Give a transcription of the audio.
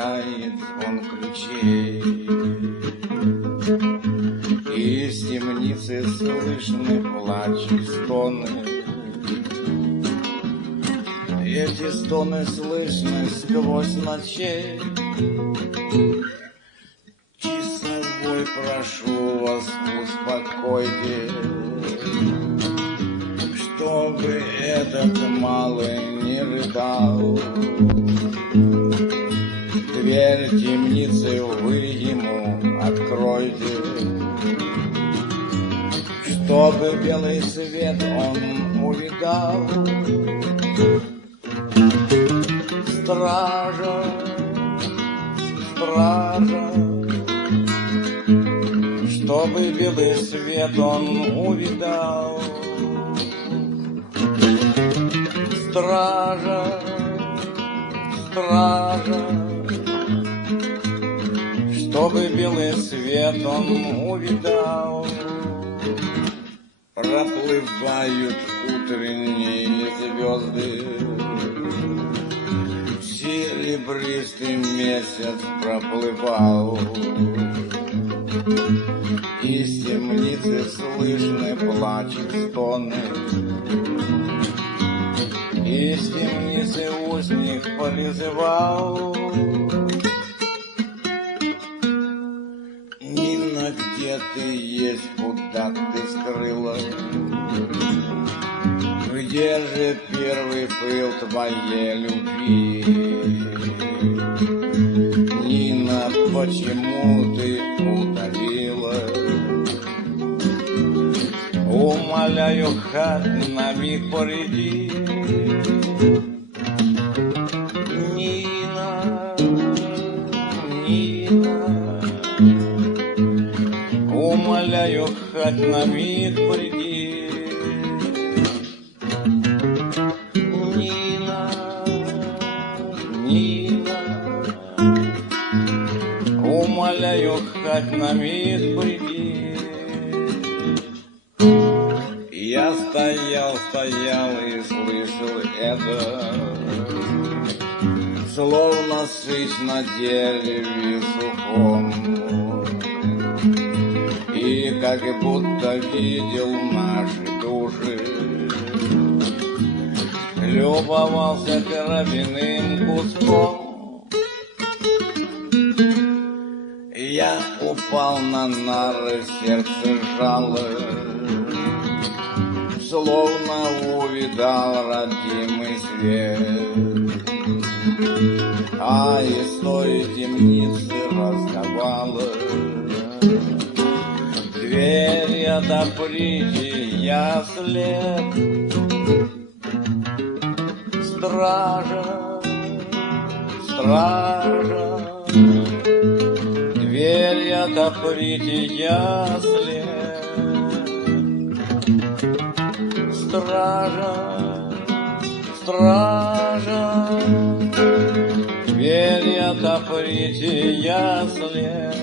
замолкает звон ключей. Из темницы слышны плач и стоны. Эти стоны слышны сквозь ночей. Часовой, прошу вас, успокойтесь, чтобы этот малый не рыдал. Дверь темницы вы ему откройте, чтобы белый свет он увидал. Стража, стража, чтобы белый свет он увидал. Стража, стража, чтобы белый свет он увидал. Проплывают утренние звезды, серебристый месяц проплывал. Из темницы слышны плач и стоны. Из темницы узник призывал. Нина, где ты есть, куда ты скрылась? Где же первый пыл твоей любви? Нина, почему ты удалилась? Умоляю, хоть на миг приди. Нина, Нина, умоляю, хоть на миг приди. Нина, Нина, умоляю, хоть на миг приди. Я стоял, стоял и слышал это, словно сыч на дереве сухом, и как будто видел наши души, любовался кровяным куском. Я упал на нары, сердце жалось, словно увидал родимый свет. А из той темницы раздавалась дверь отоприте, я след. Стража, стража, дверь отоприте, я след. Стража, стража, дверь отоприте, я след.